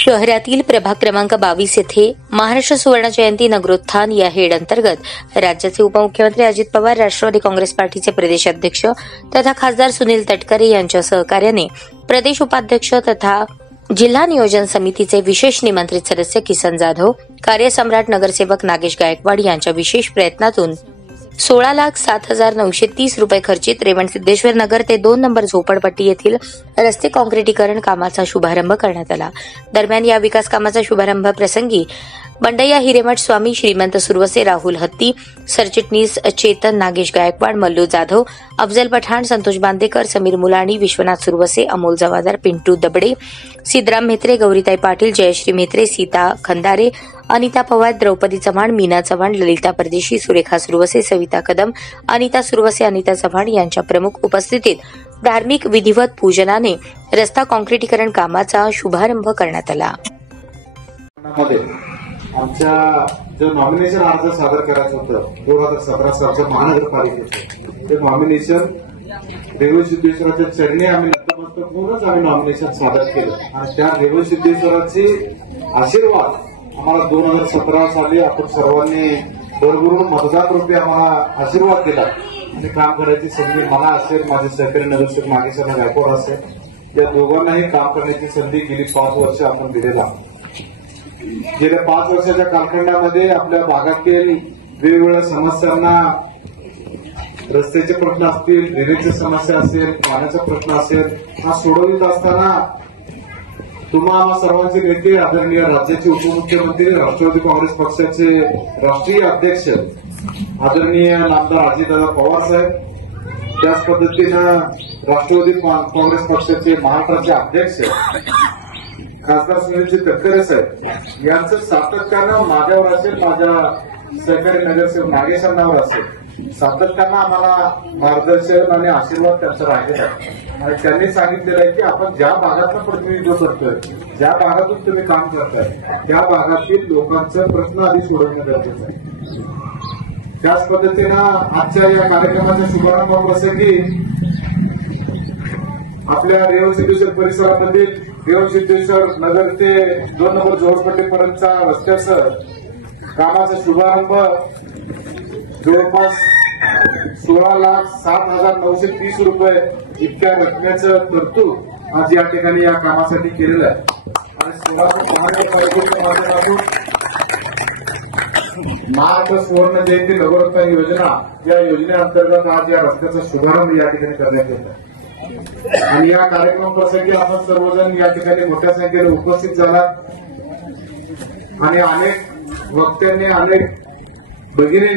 शहरातील प्रभाग क्रमांक 22 येथे महाराष्ट्र सुवर्ण जयंती नगरोत्थान या हेड अंतर्गत राज्याचे उपमुख्यमंत्री अजित पवार, राष्ट्रवादी काँग्रेस पार्टीचे प्रदेश अध्यक्ष तथा खासदार सुनील तटकरे यांच्या सहकार्याने प्रदेश उपाध्यक्ष तथा जिल्हा नियोजन समितीचे विशेष निमंत्रित सदस्य किसन जाधव, कार्यसम्राट नगरसेवक नागेश गायकवाड यांच्या विशेष प्रयत्नातून 16,07,930 रुपये खर्चित रेवणसिद्धेश्वर नगर ते 2 नंबर झोपडपट्टी येथील रस्ते काँक्रिटीकरण कामाचा शुभारंभ करण्यात आला। दरम्यान या विकास कामाचा शुभारंभ प्रसंगी बंडय्या हिरेमठ स्वामी, श्रीमंत सुरवसे, राहुल हत्ती, सरचिटणीस चेतन नागेश गायकवाड, मल्लू जाधव, अफजल पठाण, संतोष बांदेकर, समीर मुलाणी, विश्वनाथ सुरवसे, अमोल जवादार, पिंटू दबडे, सिद्धराम म्हेत्रे, गौरीताई पाटील, जयश्री म्हेत्रे, सीता खंदारे, अनिता पवार, द्रौपदी चव्हाण, मीना चव्हाण, ललिता परदेशी, सुरेखा सुरवसे, सविता कदम, अनिता सुरवसे, अनिता चव्हाण यांच्या प्रमुख उपस्थितीत धार्मिक विधिवत पूजनाने रस्ता काँक्रिटीकरण कामाचा शुभारंभ करण्यात आला। आमच्या जो नॉमिनेशन अर्ज सादर करायचं होतं 2017 सालच्या महानगरपालिकेचं, ते नॉमिनेशन रेवणसिद्धेश्वराच्या चरणी आम्ही नतमस्तक होऊनच आम्ही नॉमिनेशन सादर केलं आणि त्या रेवणसिद्धेश्वराचे आशीर्वाद आम्हाला 2017 साली आपण सर्वांनी भरभरून मतदान रूपी आम्हाला आशीर्वाद दिला आणि काम करायची संधी मला असेल, माझे सहकारी नगरसेवक नागेश गायकवाड असेल, या दोघांनाही काम करण्याची संधी गेली 5 वर्ष आपण दिलेला। गेल्या 5 वर्षाच्या कालखंडामध्ये आपल्या भागातील वेगवेगळ्या समस्यांना, रस्त्याचे प्रश्न असतील, ड्रेनेजची समस्या असेल, पाण्याचा प्रश्न असेल, हा सोडवित असताना तुम्हा सर्वांचे नेते, आदरणीय राज्याचे उपमुख्यमंत्री, राष्ट्रवादी काँग्रेस पक्षाचे राष्ट्रीय अध्यक्ष आदरणीय नामदार अजितदादा पवार साहेब, त्याच पद्धतीनं राष्ट्रवादी काँग्रेस पक्षाचे महाराष्ट्राचे अध्यक्ष खासदार सुनील तटकरे साहेब यांचं सातत्यानं माझ्यावर असेल, माझ्या सहकारी नगरसेवक नागेशांनावर असेल, सातत्यानं आम्हाला मार्गदर्शन आणि आशीर्वाद त्यांचा राहिलेला आहे आणि त्यांनी सांगितलेलं आहे की आपण ज्या भागातनं प्रतिनिधित्व करतोय, ज्या भागातून तुम्ही काम करताय, त्या भागातील लोकांचे प्रश्न आधी सोडवणं गरजेचं आहे। त्याच पद्धतीनं आजच्या या कार्यक्रमाच्या शुभारंभाप्रसंगी आपल्या रेवणसिद्धेश्वर परिसरामधील रेवणसिद्धेश्वर नगर ते 2 नंबर झोपडपट्टीपर्यंतच्या रस्त्याचं कामाचा शुभारंभ जवळपास 16,07,930 रुपये इतक्या रकमेचं तरतूद आज या ठिकाणी या कामासाठी केलेलं आहे आणि महानगरपालिकेच्या माध्यमातून महाराष्ट्र सुवर्ण जयंती नगरोत्थान योजना या योजनेअंतर्गत आज या रस्त्याचा शुभारंभ या ठिकाणी करण्यात येत आहे आणि या कार्यक्रम प्रसंगी आपण सर्वजण या ठिकाणी मोठ्या संख्येने उपस्थित झाला आणि अनेक वक्त्यांनी, अनेक भगिनी